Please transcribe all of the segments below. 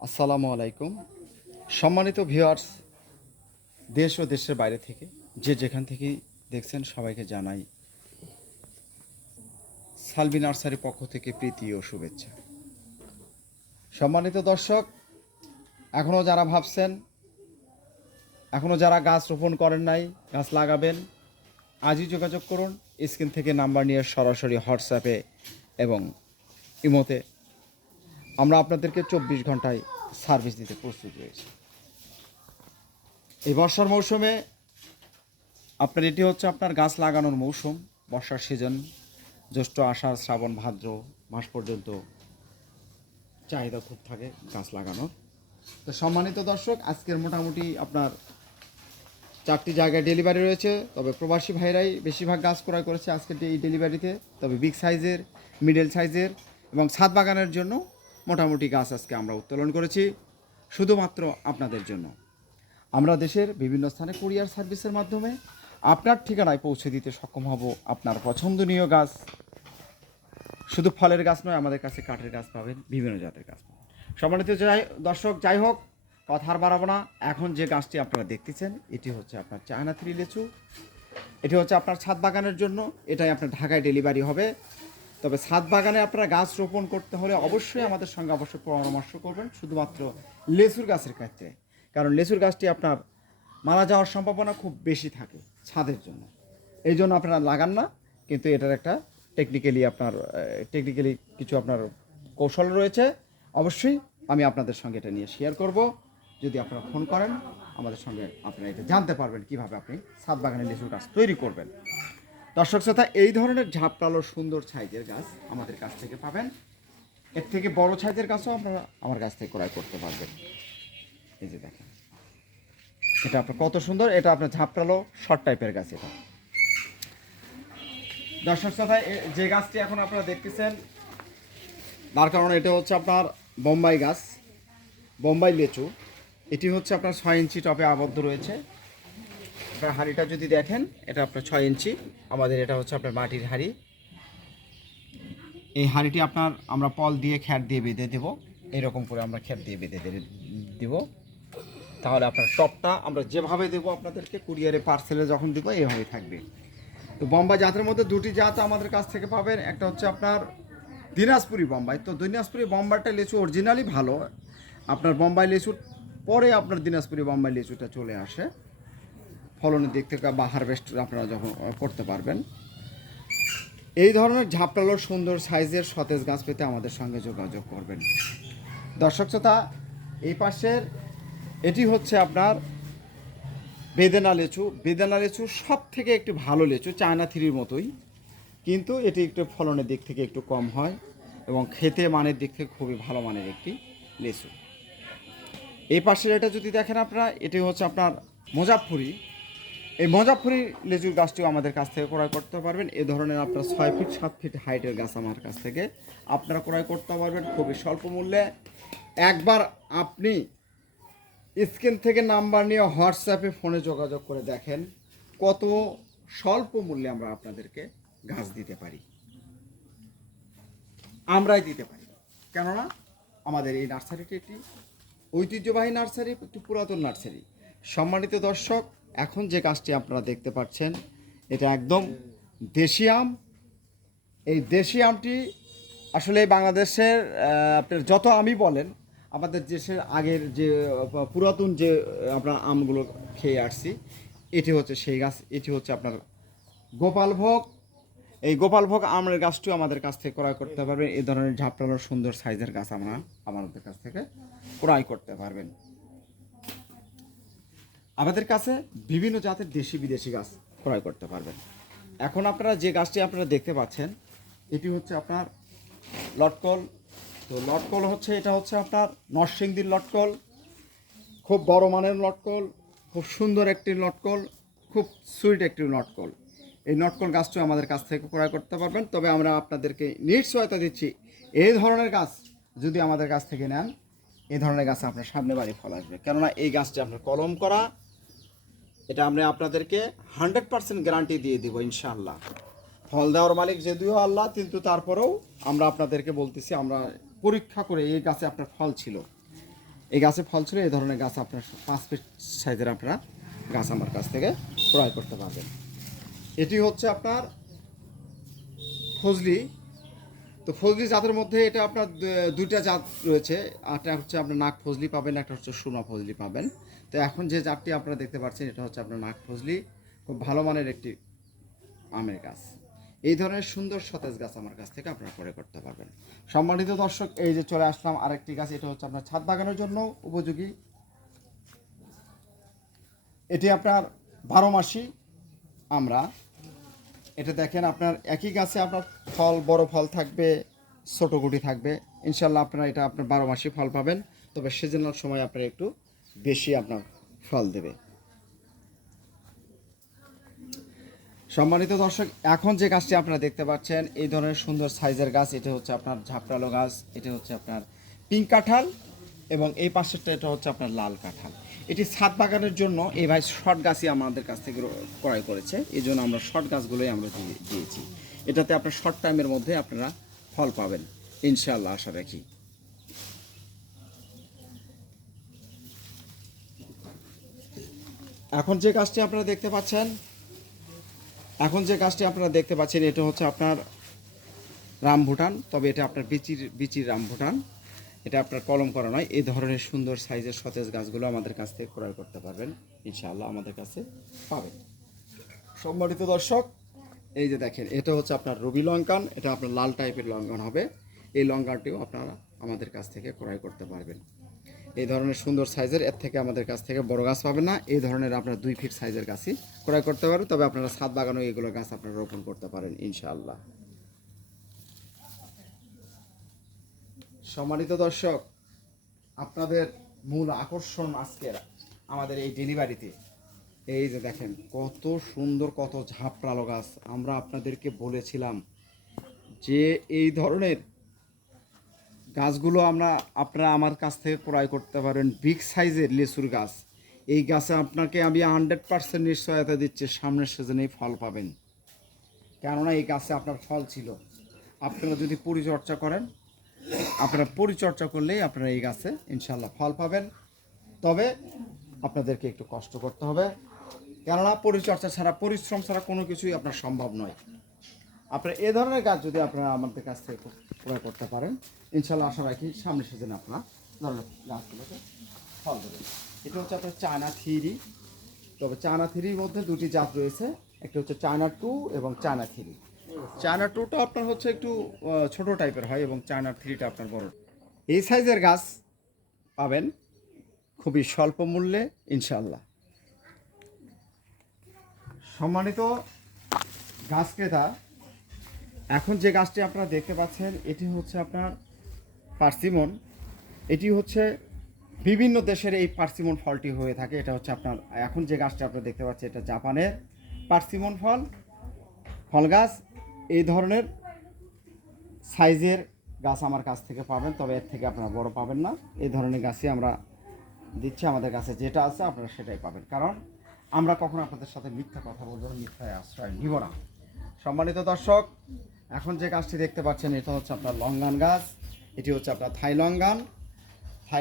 আসসালামু আলাইকুম। সম্মানিত ভিউয়ার্স, দেশ ও দেশের বাইরে থেকে যে যেখান থেকেই দেখছেন সবাইকে জানাই সালভি নার্সারির পক্ষ থেকে প্রীতি ও শুভেচ্ছা। সম্মানিত দর্শক, এখনও যারা ভাবছেন, এখনও যারা গাছ রোপণ করেন নাই, গাছ লাগাবেন, আজই যোগাযোগ করুন। স্ক্রিন থেকে নাম্বার নিয়ে সরাসরি হোয়াটসঅ্যাপে এবং ইমোতে আমরা আপনাদেরকে 24 ঘন্টায় সার্ভিস দিতে প্রস্তুত রয়েছি। এই বর্ষার মৌসুমে এটি হচ্ছে আপনার গাছ লাগানোর মৌসুম। বর্ষার সিজন জ্যৈষ্ঠ, আষাঢ়, শ্রাবণ, ভাদ্র মাস পর্যন্ত চাহিদা খুব থাকে গাছ লাগানোর। তো সম্মানিত দর্শক, আজকের মোটামুটি আপনার 4টি জায়গায় ডেলিভারি রয়েছে। তবে প্রবাসী ভাইরাই বেশিরভাগ গাছ ক্রয় করেছে আজকের এই ডেলিভারিতে। তবে বিগ সাইজের, মিডল সাইজের এবং ছাদ বাগানের জন্য মোটামুটি গাছ আজকে আমরা উত্তোলন করেছি শুধুমাত্র আপনাদের জন্য। আমরা দেশের বিভিন্ন স্থানে কুরিয়ার সার্ভিসের মাধ্যমে আপনার ঠিকানায় পৌঁছে দিতে সক্ষম হব আপনার পছন্দনীয় গাছ। শুধু ফলের গাছ নয়, আমাদের কাছে কাঠের গাছ পাবেন, বিভিন্ন জাতের গাছ পাবেন। সম্মানিত দর্শক, যাই হোক, কথা আর বাড়াবো না। এখন যে গাছটি আপনারা দেখতেছেন এটি হচ্ছে আপনার চায়না থ্রি লেচু। এটি হচ্ছে আপনার ছাদ বাগানের জন্য। এটাই আপনার ঢাকায় ডেলিভারি হবে। তবে ছাদ বাগানে আপনারা গাছ রোপণ করতে হলে অবশ্যই আমাদের সঙ্গে পরামর্শ করবেন, শুধুমাত্র লেচুর গাছের ক্ষেত্রে। কারণ লেচুর গাছটি আপনার মারা যাওয়ার সম্ভাবনা খুব বেশি থাকে ছাদের জন্য। এই জন্য আপনারা লাগান না। কিন্তু এটার একটা টেকনিক্যালি কিছু আপনার কৌশল রয়েছে। অবশ্যই আমি আপনাদের সঙ্গে এটা নিয়ে শেয়ার করব। যদি আপনারা ফোন করেন আমাদের সঙ্গে, আপনারা এটা জানতে পারবেন কীভাবে আপনি ছাদ বাগানে লেচুর গাছ তৈরি করবেন। দর্শক শ্রোতা, এই ধরনের ঝাপটালো সুন্দর সাইজের গাছ আমাদের কাছ থেকে পাবেন। এর থেকে বড় সাইজের গাছও আপনারা আমার কাছ থেকে ক্রয় করতে পারবেন। এই যে দেখেন, এটা আপনার কত সুন্দর। এটা আপনার ঝাপটালো শর্ট টাইপের গাছ। এটা দর্শক শ্রোতা, যে গাছটি এখন আপনারা দেখতেছেন, তার কারণ এটা হচ্ছে আপনার বোম্বাই গাছ, বোম্বাই লেচু। এটি হচ্ছে আপনার 6 ইঞ্চি টপে আবদ্ধ রয়েছে। আপনার হাঁড়িটা যদি দেখেন, এটা আপনার 6 ইঞ্চি। আমাদের এটা হচ্ছে আপনার মাটির হাঁড়ি। এই হাঁড়িটি আমরা পল দিয়ে খ্যাট দিয়ে বেঁধে দেবো। এরকম করে আমরা খ্যাট দিয়ে বেঁধে দেব। তাহলে আপনার টপটা আমরা যেভাবে দেবো আপনাদেরকে কুরিয়ারে পার্সেলে যখন দেবো এইভাবেই থাকবে। তো বোম্বাই জাতের মধ্যে 2টি জাত আমাদের কাছ থেকে পাবেন। একটা হচ্ছে আপনার দিনাজপুরি বোম্বাই। তো দিনাজপুরি বোম্বাইটা লেচু অরিজিনালি ভালো। আপনার বোম্বাই লেচুর পরে আপনার দিনাজপুরি বোম্বাই লেচুটা চলে আসে ফলনের দিক থেকে, বা হারভেস্ট আপনারা যখন করতে পারবেন। এই ধরনের ঝাপটালো সুন্দর সাইজের সতেজ গাছ পেতে আমাদের সঙ্গে যোগাযোগ করবেন। দর্শক শ্রোতা, এই পাশের এটি হচ্ছে আপনার বেদেনা লেচু। বেদেনা লেচু সব থেকে একটু ভালো লেচু, চায়না থ্রির মতোই, কিন্তু এটি একটু ফলনের দিক থেকে একটু কম হয় এবং খেতে মানের দিক থেকে খুবই ভালো মানের একটি লেচু। এই পাশের এটা যদি দেখেন আপনারা, এটি হচ্ছে আপনার মুজাফফরি। এই মুজাফফরি লেচুর গাছটিও আমাদের কাছ থেকে ক্রয় করতে পারবেন। এ ধরনের আপনার 6 ফিট 7 ফিট হাইটের গাছ আমার কাছ থেকে আপনারা ক্রয় করতে পারবেন খুবই স্বল্প মূল্যে। একবার আপনি স্ক্রিন থেকে নাম্বার নিয়ে হোয়াটসঅ্যাপে ফোনে যোগাযোগ করে দেখেন কত স্বল্প মূল্যে আমরা আপনাদেরকে গাছ দিতে পারি। আমরাই দিতে পারি, কেননা আমাদের এই নার্সারিটি একটি ঐতিহ্যবাহী নার্সারি, একটি পুরাতন নার্সারি। সম্মানিত দর্শক, এখন যে গাছটি আপনারা দেখতে পাচ্ছেন এটা একদম দেশি আম। এই দেশি আমটি আসলে বাংলাদেশের আপনার যত আমি বলেন, আমাদের দেশের আগের যে পুরাতন যে আমরা আমগুলো খেয়ে আসছি, এটি হচ্ছে সেই গাছ। এটি হচ্ছে আপনার গোপালভোগ। এই গোপালভোগ আমের গাছটিও আমাদের কাছ থেকে ক্রয় করতে পারবেন। এই ধরনের ঝাপটালো সুন্দর সাইজের গাছ আমাদের কাছ থেকে ক্রয় করতে পারবেন। আমাদের কাছে বিভিন্ন জাতের দেশি বিদেশি গাছ ক্রয় করতে পারবেন। এখন আপনারা যে গাছটি আপনারা দেখতে পাচ্ছেন এটি হচ্ছে আপনার লটকল। তো লটকল হচ্ছে, এটা হচ্ছে আপনার নরসিংদীর লটকল। খুব বড় মানের লটকল, খুব সুন্দর একটি লটকল, খুব সুইট একটি লটকল। এই লটকল গাছটিও আমাদের কাছ থেকে ক্রয় করতে পারবেন। তবে আমরা আপনাদেরকে নিশ্চয়তা দিচ্ছি, এই ধরনের গাছ যদি আমাদের কাছ থেকে নেন, এই ধরনের গাছ আপনার সামনে বাড়ি ফল আসবে। কেননা এই গাছটি আপনার কলম করা। এটা আমরা আপনাদেরকে 100% গ্যারান্টি দিয়ে দিব ইনশাআল্লাহ। ফল দেওয়ার মালিক যদিও আল্লাহ, কিন্তু তারপরেও আমরা আপনাদেরকে বলতেছি, আমরা পরীক্ষা করে এই গাছে আপনার ফল ছিল। এই গাছে ফল ছিল, এই ধরনের গাছ আপনার 5 ফিট সাইজের আপনারা গাছ আমার কাছ থেকে ক্রয় করতে পারবেন। এটি হচ্ছে আপনার ফজলি। তো ফজলি জাতের মধ্যে এটা আপনার দুইটা জাত রয়েছে। একটা হচ্ছে আপনার নাক ফজলি পাবেন, একটা হচ্ছে সুরমা ফজলি পাবেন। তো এখন যে জাতটি আপনারা দেখতে পাচ্ছেন এটা হচ্ছে আপনার নাক ফজলি, খুব ভালো মানের একটি আমের গাছ। এই ধরনের সুন্দর সতেজ গাছ আমার কাছ থেকে আপনারা ক্রয় করতে পারবেন। সম্মানিত দর্শক, এই যে চলে আসলাম আরেকটি গাছ, এটা হচ্ছে আপনার ছাদ বাগানের জন্য উপযোগী। এটি আপনার 12 মাসি আমরা। এটা দেখেন আপনার একই গাছে আপনার ফল, বড় ফল থাকবে, ছোট গুটি থাকবে। ইনশাল্লাহ আপনারা এটা আপনার 12 মাসই ফল পাবেন, তবে সিজনাল সময় আপনার একটু বেশি আপনার ফল দেবে। সম্মানিত দর্শক, এখন যে গাছটি আপনারা দেখতে পাচ্ছেন এই ধরনের সুন্দর সাইজের গাছ, এটা হচ্ছে আপনার ঝাপটালো গাছ, এটা হচ্ছে আপনার পিঙ্ক কাঁঠাল, এবং এই পাশেরটা এটা হচ্ছে আপনার লাল কাঁঠাল। এটি ছাদ বাগানের জন্য এই ভাই শর্ট গাছই আমাদের কাছ থেকে ক্রয় করেছে, এই জন্য আমরা শর্ট গাছগুলোই আমরা দিয়েছি। এটাতে আপনার শর্ট টাইমের মধ্যে আপনারা ফল পাবেন ইনশাআল্লাহ, আশা রাখি। এখন যে গাছটি আপনারা দেখতে পাচ্ছেন এটা হচ্ছে আপনার রামভুটান, তবে এটা আপনার বিচির রামভুটান, এটা আপনার কলম করা নয়। এই ধরনের সুন্দর সাইজের সতেজ গাছগুলো আমাদের কাছ থেকে ক্রয় করতে পারবেন ইনশাআল্লাহ, আমাদের কাছে পাবেন। সম্মানিত দর্শক, এই যে দেখেন এটা হচ্ছে আপনার রবি লঙ্কান, এটা আপনার লাল টাইপের লঙ্কান হবে। এই লঙ্কানটিও আপনারা আমাদের কাছ থেকে ক্রয় করতে পারবেন। এই ধরনের সুন্দর সাইজের, এর থেকে আমাদের কাছ থেকে বড় গাছ পাবেন না। এই ধরনের আপনার 2 ফিট সাইজের গাছই ক্রয় করতে পারবেন, তবে আপনারা ছাদ বাগানেও এগুলো গাছ আপনারা রোপণ করতে পারেন ইনশাআল্লাহ। সম্মানিত দর্শক, আপনাদের মূল আকর্ষণ আজকের আমাদের এই ডেলিভারিতে, এই যে দেখেন কত সুন্দর, কত ঝাপড়ালো গাছ। আমরা আপনাদেরকে বলেছিলাম যে এই ধরনের গাছগুলো আপনারা আমার কাছ থেকে ক্রয় করতে পারেন। বিগ সাইজের লিচুর গাছ, এই গাছে আপনাকে আমি 100% নিশ্চয়তা দিচ্ছি সামনের সিজনেই ফল পাবেন, কেননা এই গাছে আপনার ফল ছিল। আপনারা যদি পরিচর্যা করেন, আপনারা পরিচর্যা করলেই আপনারা এই গাছে ইনশাল্লাহ ফল পাবেন, তবে আপনাদেরকে একটু কষ্ট করতে হবে, কেননা পরিচর্যা ছাড়া, পরিশ্রম ছাড়া কোনো কিছুই আপনার সম্ভব নয়। আপনারা এ ধরনের গাছ যদি আপনারা আমাদের কাছ থেকে ক্রয় করতে পারেন ইনশাল্লাহ, আশা রাখি সামনের সিজনে আপনার ধরনের গাছগুলোতে ফল দেবেন। এটা হচ্ছে আপনার চায়না থ্রি, তবে চায়না থ্রির মধ্যে 2টি জাত রয়েছে, একটা হচ্ছে চায়না 2 এবং চায়না 3। চায়না 2টা আপনার হচ্ছে একটু ছোট টাইপের হয়, এবং চায়না 3টা আপনার বড়। এই সাইজের গাছ পাবেন খুবই স্বল্প মূল্যে ইনশাআল্লাহ। সম্মানিত গাছ ক্রেতা, এখন যে গাছটি আপনারা দেখতে পাচ্ছেন এটি হচ্ছে আপনার পার্সিমন। এটি হচ্ছে বিভিন্ন দেশের এই পার্সিমন ফলটি হয়ে থাকে। এটা হচ্ছে আপনার এখন যে গাছটি আপনারা দেখতে পাচ্ছেন এটা জাপানের পার্সিমন ফল গাছ। এই ধরনের সাইজের গাছ আমার কাছ থেকে পাবেন, তবে এর থেকে আপনারা বড় পাবেন না। এই ধরনের গাছই আমরা দিচ্ছি, আমাদের কাছে যেটা আছে আপনারা সেটাই পাবেন, কারণ আমরা কখনো আপনাদের সাথে মিথ্যা কথা বলবো না, মিথ্যায় আশ্রয় নিব না। সম্মানিত দর্শক, এখন যে গাছটি দেখতে পাচ্ছেন এটা হচ্ছে আপনার লঙ্গান গাছ। এটি হচ্ছে আপনার থাই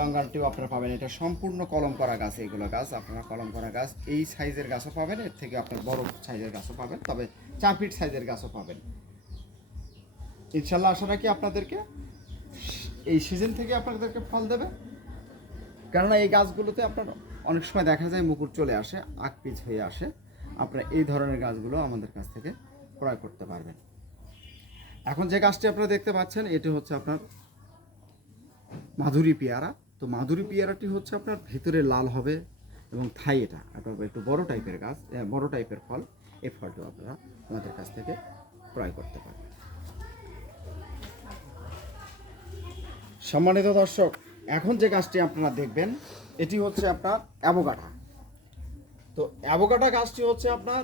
লঙ্গানটিও আপনারা পাবেন। এটা সম্পূর্ণ কলম করা গাছ, এইগুলো গাছ আপনারা কলম করা গাছ। এই সাইজের গাছও পাবেন, এর থেকে আপনার বড় সাইজের গাছও পাবেন, তবে 4 ফিট সাইজের গাছও পাবেন ইনশাল্লাহ। আশা রাখি আপনাদেরকে এই সিজন থেকে আপনাদেরকে ফল দেবে, কেননা এই গাছগুলোতে আপনার অনেক সময় দেখা যায় মুকুর চলে আসে, আগ পিচ হয়ে আসে। আপনারা এই ধরনের গাছগুলো আমাদের কাছ থেকে ক্রয় করতে পারবেন। এখন যে গাছটি আপনারা দেখতে পাচ্ছেন এটি হচ্ছে আপনার মাধুরী পেয়ারা। তো মাধুরী পেয়ারাটি হচ্ছে আপনার ভেতরে লাল হবে, এবং থাই এটা একটু বড় টাইপের গাছ, বড় টাইপের ফল। এই ফলটিও আপনারা আমাদের কাছ থেকে ক্রয় করতে পারবেন। সম্মানিত দর্শক, এখন যে গাছটি আপনারা দেখবেন এটি হচ্ছে আপনার অ্যাভোকাডো। তো অ্যাভোকাডো গাছটি হচ্ছে আপনার,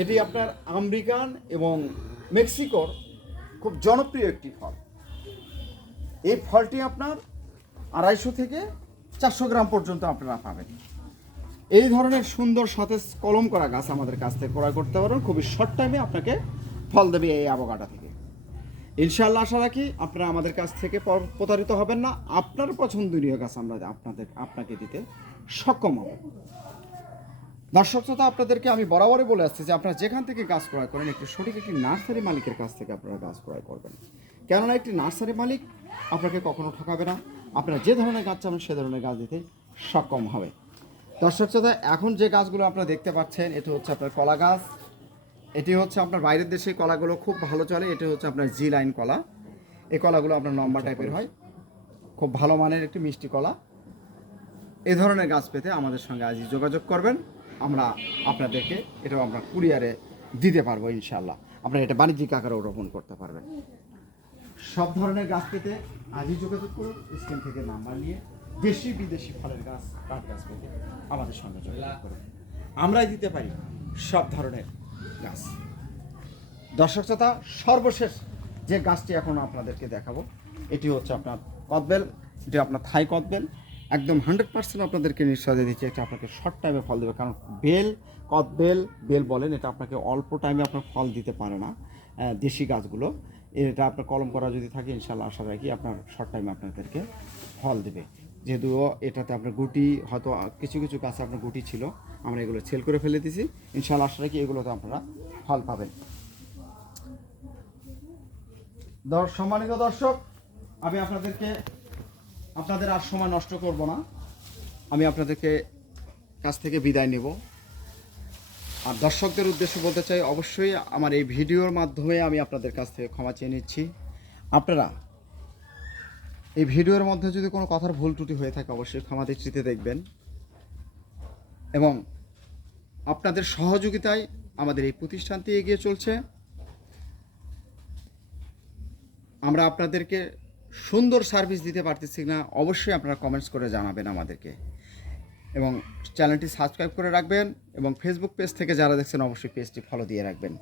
এটি আপনার আমেরিকান এবং মেক্সিকোর খুব জনপ্রিয় একটি ফল। এই ফলটি আপনার 250 থেকে 400 গ্রাম পর্যন্ত আপনারা পাবেন। এই ধরনের সুন্দর সতেজ কলম করা গাছ আমাদের কাছ থেকে ক্রয় করতে পারেন, খুবই শর্ট টাইমে আপনাকে ফল দেবে এই অ্যাভোকাডো থেকে। ইনশাআল্লাহ আশা রাখি আপনারা আমাদের কাছ থেকে প্রতারিত হবেন না, আপনার পছন্দনীয় গাছ আমরা আপনাকে দিতে সক্ষম হব। দর্শক শ্রোতা, আপনাদেরকে আমি বরাবরই বলে আসছি যে আপনারা যেখান থেকে গাছ ক্রয় করেন একটি সঠিক একটি নার্সারি মালিকের কাছ থেকে আপনারা গাছ ক্রয় করবেন, কেননা একটি নার্সারি মালিক আপনাকে কখনো ঠকাবে না, আপনারা যে ধরনের গাছ চাবেন সে ধরনের গাছ দিতে সক্ষম হবে। দর্শক শ্রোতা, এখন যে গাছগুলো আপনারা দেখতে পাচ্ছেন এটি হচ্ছে আপনার কলা গাছ, এটি হচ্ছে আপনার বাইরের দেশে কলাগুলো খুব ভালো চলে, এটি হচ্ছে আপনার জি লাইন কলা। এই কলাগুলো আপনার লম্বা টাইপের হয়, খুব ভালো মানের একটি মিষ্টি কলা। এই ধরনের গাছ পেতে আমাদের সঙ্গে আজই যোগাযোগ করবেন, আমরা আপনাদেরকে এটাও আমরা কুরিয়ারে দিতে পারবো ইনশাআল্লাহ। আপনারা এটা বাণিজ্যিক আকারেও রোপণ করতে পারবেন। সব ধরনের গাছ পেতে আজই যোগাযোগ করুন, স্ক্রিন থেকে নাম্বার নিয়ে দেশি বিদেশি ফলের গাছ কাঠ গাছ পেতে আমাদের সঙ্গে যোগাযোগ করুন, আমরাই দিতে পারি সব ধরনের গাছ। দর্শক শ্রোতা, সর্বশেষ যে গাছটি এখন আপনাদেরকে দেখাবো এটি হচ্ছে আপনার কদবেল, এটি আপনার থাই কদবেল। একদম 100% আপনাদেরকে নিশ্চয় দিচ্ছি, এটা আপনাকে শর্ট টাইমে ফল দেবে, কারণ কদবেল বেল বলেন, এটা আপনাকে অল্প টাইমে আপনার ফল দিতে পারে না। দেশি গাছগুলো এটা আপনার কলম করা যদি থাকে ইনশাআল্লাহ আশা রাখি আপনার শর্ট টাইমে আপনাদেরকে ফল দেবে। যেহেতু এটাতে আপনার গুটি হয়তো কিছু কিছু গাছে আপনার গুটি ছিল, আমরা এগুলো সেল করে ফেলে দিয়েছি, ইনশাআল্লাহ আশা রাখি এগুলোতে আপনারা ফল পাবেন। সম্মানিত দর্শক, আমি আপনাদের আর সময় নষ্ট করব না, আমি আপনাদেরকে কাছ থেকে বিদায় নেব। আর দর্শকদের উদ্দেশ্যে বলতে চাই, অবশ্যই আমার এই ভিডিওর মাধ্যমে আমি আপনাদের কাছ থেকে ক্ষমা চেয়ে নিচ্ছি। আপনারা এই ভিডিওর মধ্যে যদি কোনো কথার ভুল ত্রুটি হয়ে থাকে অবশ্যই ক্ষমা দৃষ্টিতে দেখবেন, এবং আপনাদের সহযোগিতায় আমাদের এই প্রতিষ্ঠানটি এগিয়ে চলছে। আমরা আপনাদেরকে সুন্দর সার্ভিস দিতে পারতেছি না, অবশ্যই আপনারা কমেন্টস করে জানাবেন আমাদেরকে, এবং চ্যানেলটি সাবস্ক্রাইব করে রাখবেন, এবং ফেসবুক পেজ থেকে যারা দেখছেন অবশ্যই পেজটি ফলো দিয়ে রাখবেন।